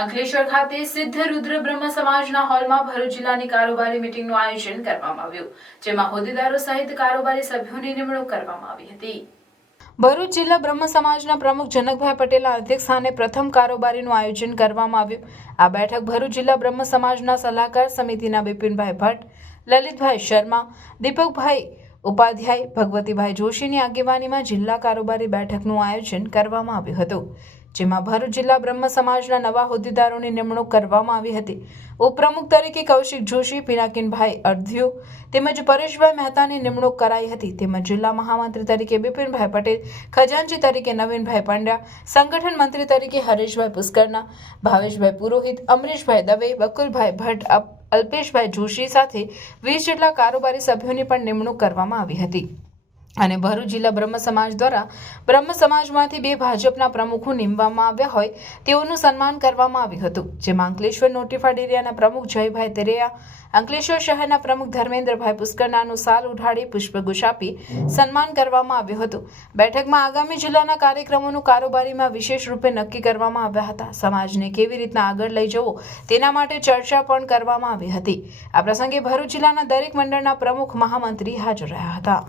અંકલેશ્વર ખાતે સિદ્ધ રુદ્ર બ્રહ્મ સમાજના હોલમાં ભરૂચ જિલ્લાની કારોબારી મીટિંગનું આયોજન કરવામાં આવ્યું, જેમાં હોદ્દેદારો સહિત કારોબારી સભ્યોની નિમણૂક કરવામાં આવી હતી। ભરૂચ જિલ્લા બ્રહ્મ સમાજના પ્રમુખ જનકભાઈ પટેલના અધ્યક્ષસ્થાને પ્રથમ કારોબારીનું આયોજન કરવામાં આવ્યું। આ બેઠક ભરૂચ જિલ્લા બ્રહ્મ સમાજના સલાહકાર સમિતિના બિપિનભાઈ ભટ્ટ, લલિતભાઈ શર્મા, દીપકભાઈ ઉપાધ્યાય, ભગવતીભાઈ જોશીની આગેવાનીમાં જિલ્લા કારોબારી બેઠકનું આયોજન કરવામાં આવ્યું હતું, જેમાં ભરૂચ જિલ્લા બ્રહ્મ સમાજના નવા હોદ્દેદારોની નિમણૂક કરવામાં આવી હતી। ઉપપ્રમુખ તરીકે કૌશિક જોશી, પિનાકીનભાઈ અડધ્યુ તેમજ પરેશભાઈ મહેતાની નિમણૂક કરાઈ હતી, તેમજ જિલ્લા મહામંત્રી તરીકે બિપિનભાઈ પટેલ, ખજાનચી તરીકે નવીનભાઈ પંડ્યા, સંગઠન મંત્રી તરીકે હરેશભાઈ પુષ્કરના, ભાવેશભાઈ પુરોહિત, અમરીશભાઈ દવે, બકુલભાઈ ભટ્ટ, અલ્પેશભાઈ જોશી સાથે 20 જેટલા કારોબારી સભ્યોની પણ નિમણૂક કરવામાં આવી હતી। અને ભરૂચ જિલ્લા બ્રહ્મ સમાજ દ્વારા બ્રહ્મ સમાજમાંથી 2 ભાજપના પ્રમુખો નિમવામાં આવ્યા હોય તેઓનું સન્માન કરવામાં આવ્યું હતું, જેમાં અંકલેશ્વર નોટિફાઈડ એરિયાના પ્રમુખ જયભાઈ તેરેયા, અંકલેશ્વર શહેરના પ્રમુખ ધર્મેન્દ્રભાઈ પુષ્કરનાનું સાલ ઉઢાડી પુષ્પગુચ્છ આપી સન્માન કરવામાં આવ્યું હતું। બેઠકમાં આગામી જિલ્લાના કાર્યક્રમોનું કારોબારીમાં વિશેષ રૂપે નક્કી કરવામાં આવ્યા હતા। સમાજને કેવી રીતના આગળ લઈ જવો તેના માટે ચર્ચા પણ કરવામાં આવી હતી। આ પ્રસંગે ભરૂચ જિલ્લાના દરેક મંડળના પ્રમુખ, મહામંત્રી હાજર રહ્યા હતા।